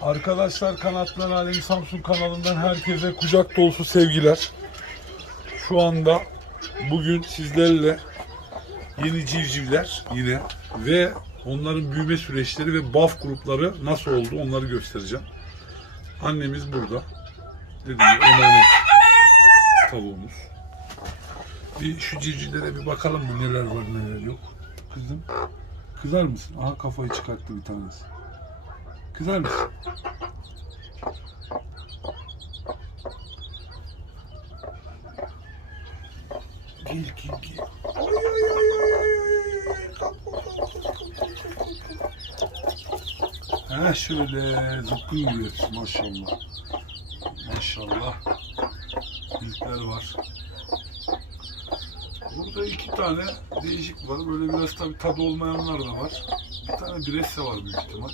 Arkadaşlar Kanatlar Alemi Samsun kanalından herkese kucak dolusu sevgiler. Şu anda bugün sizlerle yeni civcivler yine ve onların büyüme süreçleri ve baf grupları nasıl oldu onları göstereceğim. Annemiz burada. Dediğim gibi emanet tavuğumuz. Bir şu civcivlere bir bakalım mı neler var neler yok. Kızım kızar mısın? Aha kafayı çıkarttı bir tanesi. Mısın? Gel gel gel. Ay, ay. Kalk, kalk, kalk, kalk, kalk, kalk. Ha şöyle zıpkın gibi maşallah. Maşallah. Büyükler var. Burada iki tane değişik var. Böyle biraz tabii tadı olmayanlar da var. Bir tane biresse var büyük ihtimal.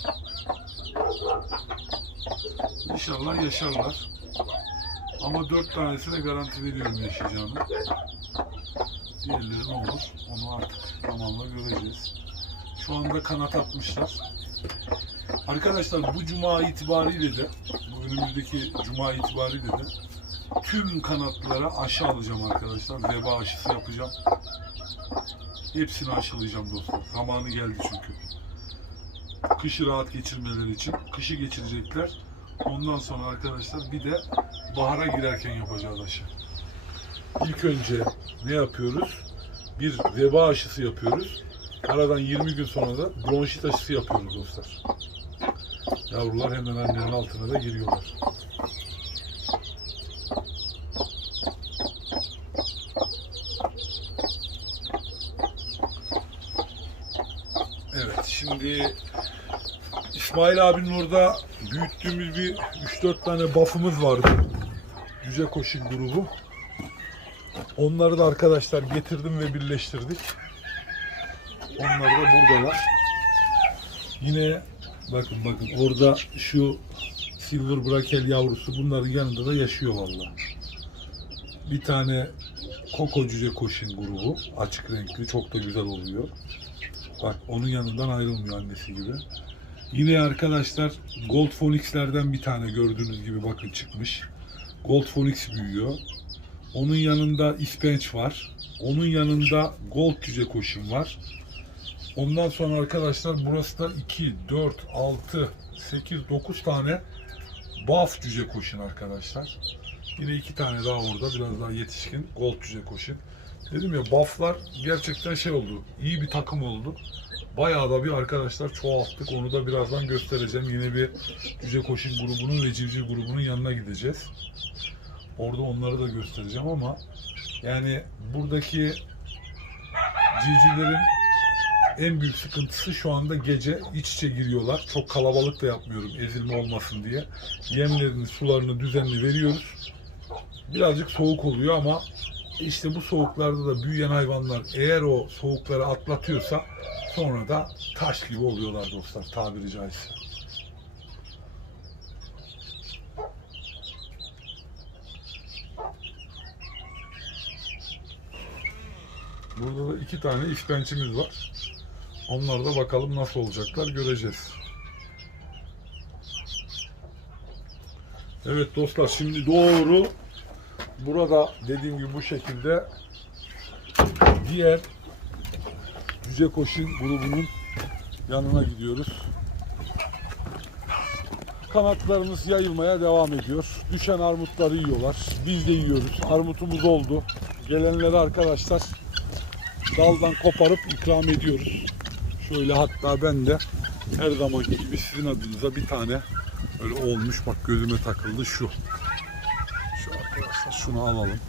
İnşallah yaşarlar. Ama dört tanesine garanti veriyorum yaşayacağını. Diğerleri ne olur onu artık zamanla göreceğiz. Şu anda kanat atmışlar. Arkadaşlar bu cuma itibariyle de bu cuma itibariyle de tüm kanatlara aşı alacağım arkadaşlar. Veba aşısı yapacağım. Hepsini aşılayacağım dostlar. Zamanı geldi çünkü. Kışı rahat geçirmeleri için. Kışı geçirecekler. Ondan sonra arkadaşlar bir de bahara girerken yapacağız aşı. İlk önce ne yapıyoruz? Bir veba aşısı yapıyoruz. Aradan 20 gün sonra da bronşit aşısı yapıyoruz dostlar. Yavrular hemen annenin altına da giriyorlar. Evet şimdi İsmail abinin orada büyüttüğümüz bir 3-4 tane buff'ımız vardı. Cüce Koşun grubu. Onları da arkadaşlar getirdim ve birleştirdik. Onlar da buradalar. Yine bakın bakın orada şu Silver Brakel yavrusu bunların yanında da yaşıyor valla. Bir tane Koko Cüce Koşun grubu. Açık renkli çok da güzel oluyor. Bak onun yanından ayrılmıyor annesi gibi. Yine arkadaşlar Gold Phoenix'lerden bir tane gördüğünüz gibi bakın çıkmış. Gold Phoenix büyüyor. Onun yanında ispenç var. Onun yanında Gold Cüce Koşun var. Ondan sonra arkadaşlar burası da 2, 4, 6, 8, 9 tane Buff Cüce Koşun arkadaşlar. Yine iki tane daha orada biraz daha yetişkin Gold Cüce Koşun. Dedim ya bufflar gerçekten şey oldu. İyi bir takım oldu. Bayağı da bir arkadaşlar çoğalttık. Onu da birazdan göstereceğim. Yine bir Cüce Koşun grubunun ve Civciv grubunun yanına gideceğiz. Orada onları da göstereceğim ama yani buradaki civcivlerin en büyük sıkıntısı şu anda gece iç içe giriyorlar. Çok kalabalık da yapmıyorum ezilme olmasın diye. Yemlerini, sularını düzenli veriyoruz. Birazcık soğuk oluyor ama işte bu soğuklarda da büyüyen hayvanlar eğer o soğukları atlatıyorsa sonra da taş gibi oluyorlar dostlar tabiri caizse. Burada da iki tane ispençimiz var. Onlar da bakalım nasıl olacaklar göreceğiz. Evet dostlar şimdi doğru burada dediğim gibi bu şekilde diğer Cüce Koşun grubunun yanına gidiyoruz. Kanatlarımız yayılmaya devam ediyor. Düşen armutları yiyorlar. Biz de yiyoruz. Armutumuz oldu. Gelenlere arkadaşlar daldan koparıp ikram ediyoruz. Şöyle hatta ben de her zamanki gibi sizin adınıza bir tane öyle olmuş bak gözüme takıldı şu. Şunu alalım.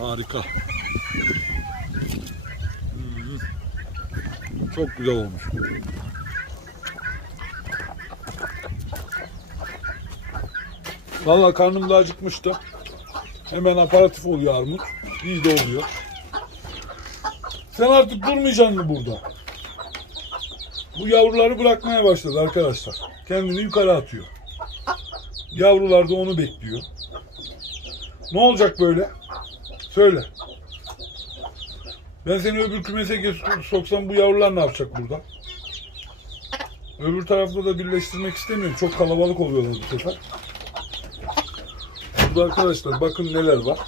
Harika. Hmm. Çok güzel olmuş. Valla karnım da acıkmıştı. Hemen aparatif oluyor armut. İyi de oluyor. Sen artık durmayacaksın mı burada? Bu yavruları bırakmaya başladı arkadaşlar. Kendini yukarı atıyor. Yavrular da onu bekliyor. Ne olacak böyle? Söyle. Ben seni öbür kümese soksam bu yavrular ne yapacak burada? Öbür tarafta da birleştirmek istemiyorum. Çok kalabalık oluyorlar bu sefer. Burada arkadaşlar bakın neler var.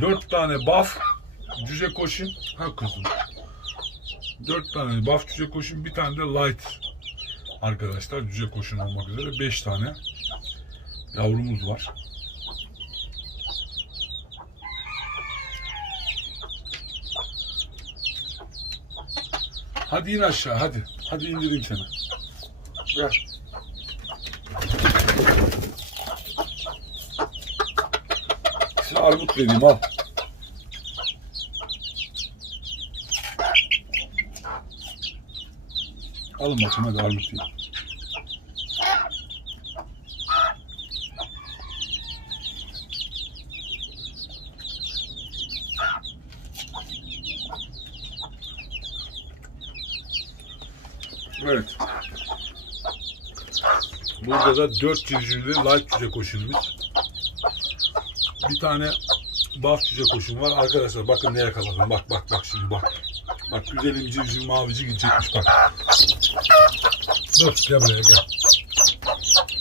Dört tane buff cüce koşun. Ha kızım. Dört tane buff cüce koşun. Bir tane de light arkadaşlar cüce koşun olmak üzere. Beş tane yavrumuz var. Hadi in aşağı hadi. Hadi indireyim seni. Gel. Size armut vereyim al. Hadi armut yiyin. Evet. Burada da 4 civcivli light cüce koşunumuz. Bir tane buff cüce koşun var. Arkadaşlar bakın ne yakaladım. Bak bak bak şimdi bak. Bak güzelim civciv mavici gidecekmiş bak. Dur gel buraya gel.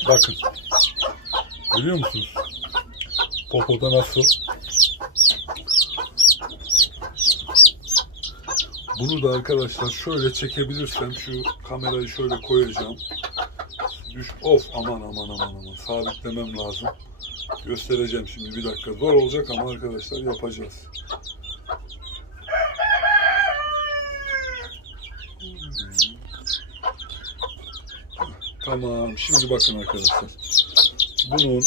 Bakın. Görüyor musunuz? Popoda nasıl? Bunu da arkadaşlar şöyle çekebilirsem şu kamerayı şöyle koyacağım. Düş of aman aman aman aman sabitlemem lazım. Göstereceğim şimdi bir dakika. Zor olacak ama arkadaşlar yapacağız. Tamam. Şimdi bakın arkadaşlar. Bunun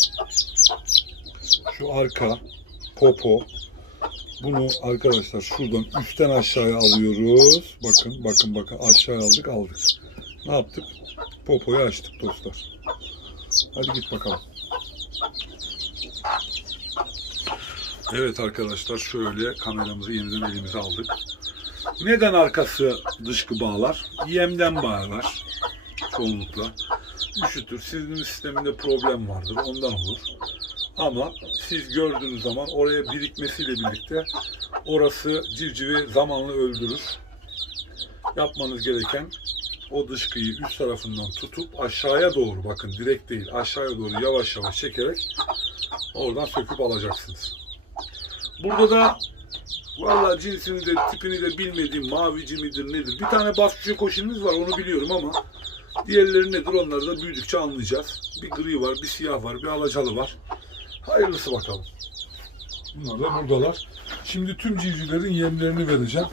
şu arka popo bunu arkadaşlar şuradan üstten aşağıya alıyoruz. Bakın bakın bakın aşağıya aldık aldık. Ne yaptık? Popoyu açtık dostlar. Hadi git bakalım. Evet arkadaşlar şöyle kameramızı yeniden elimize aldık. Neden arkası dışkı bağlar? Yemden bağlar çoğunlukla. Üşütür. Sizin sisteminde problem vardır. Ondan olur. Ama siz gördüğünüz zaman oraya birikmesiyle birlikte orası civcivi zamanla öldürür. Yapmanız gereken o dışkıyı üst tarafından tutup aşağıya doğru bakın direkt değil aşağıya doğru yavaş yavaş çekerek oradan söküp alacaksınız. Burada da Vallahi cinsini de tipini de bilmediğim mavici midir nedir. Bir tane basçı koşunumuz var onu biliyorum ama diğerleri nedir onları da büyüdükçe anlayacağız. Bir gri var, bir siyah var, bir alacalı var. Hayırlısı bakalım. Bunlar da buradalar. Şimdi tüm civcivlerin yemlerini vereceğim.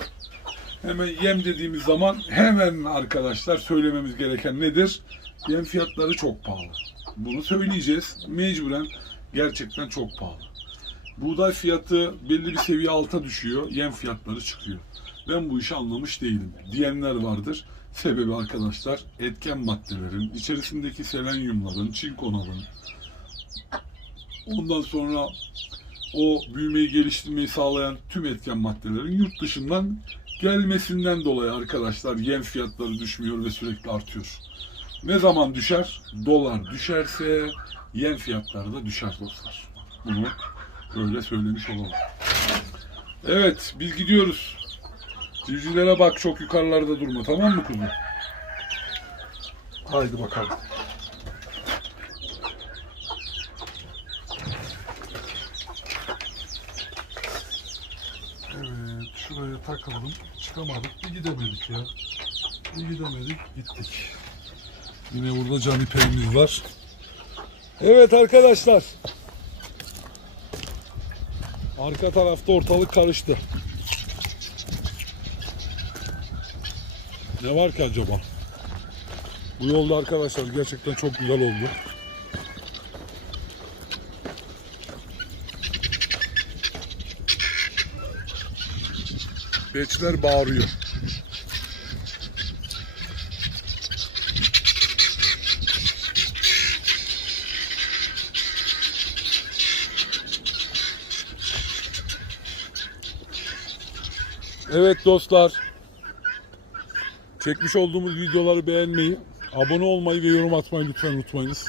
Hemen yem dediğimiz zaman hemen arkadaşlar söylememiz gereken nedir? Yem fiyatları çok pahalı. Bunu söyleyeceğiz. Mecburen gerçekten çok pahalı. Buğday fiyatı belli bir seviye alta düşüyor. Yem fiyatları çıkıyor. Ben bu işi anlamış değilim. Diyenler vardır. Sebebi arkadaşlar etken maddelerin, içerisindeki selenyumların, çinkonaların, ondan sonra o büyümeyi geliştirmeyi sağlayan tüm etken maddelerin yurt dışından gelmesinden dolayı arkadaşlar yem fiyatları düşmüyor ve sürekli artıyor. Ne zaman düşer? Dolar düşerse yem fiyatları da düşer dostlar. Bunu böyle söylemiş olalım. Evet biz gidiyoruz. Civcivlere bak çok yukarılarda durma tamam mı kuzum? Haydi bakalım. Evet şuraya takıldım. Çıkamadık. Bir gidemedik ya. Bir gidemedik gittik. Yine burada can ipeğimiz var. Evet arkadaşlar. Arka tarafta ortalık karıştı. Ne var ki acaba? Bu yolda arkadaşlar gerçekten çok güzel oldu. Beçler bağırıyor. Evet dostlar. Çekmiş olduğumuz videoları beğenmeyi, abone olmayı ve yorum atmayı lütfen unutmayınız.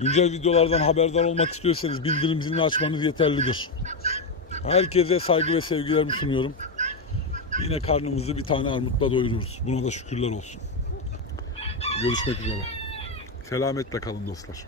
Güncel videolardan haberdar olmak istiyorsanız bildirim zilini açmanız yeterlidir. Herkese saygı ve sevgilerimi sunuyorum. Yine karnımızı bir tane armutla doyuruyoruz. Buna da şükürler olsun. Görüşmek üzere. Selametle kalın dostlar.